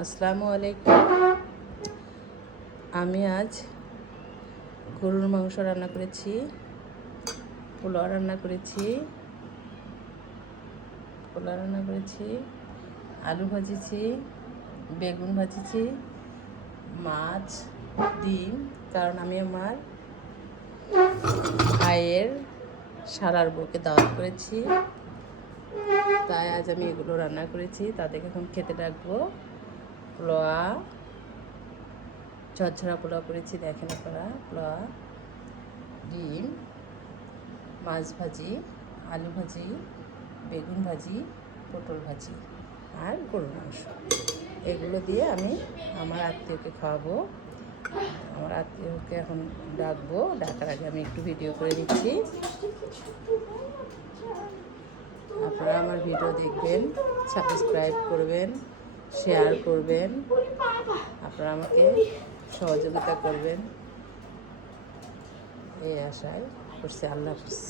আসসালামু আলাইকুম। আমি আজ গরুর মাংস রান্না করেছি, পোলাও রান্না করেছি, আলু ভাজিছি, বেগুন ভাজিছি, মাছ, ডিম। কারণ আমি আমার ভাইয়ের শালার বউকে দাওয়াত করেছি, তাই আজ আমি এগুলো রান্না করেছি। তাদেরকে এখন খেতে ডাকবো। পোলাও, ঝরঝরা পোলাও করেছি, দেখেন আপনারা। পোলাও, ডিম, মাছ ভাজি, আলু ভাজি, বেগুন ভাজি, পটল ভাজি আর গরুর মাংস। এগুলো দিয়ে আমি আমার আত্মীয়কে খাওয়াবো। আমার আত্মীয়কে এখন ডাকবো। ডাকার আগে আমি একটু ভিডিও করে দিচ্ছি। আপনারা আমার ভিডিও দেখবেন, সাবস্ক্রাইব করবেন, শেয়ার করবেন, আপনারা আমাকে সহযোগিতা করবেন, এই আশায় করছি। আল্লাহ হাফেজ।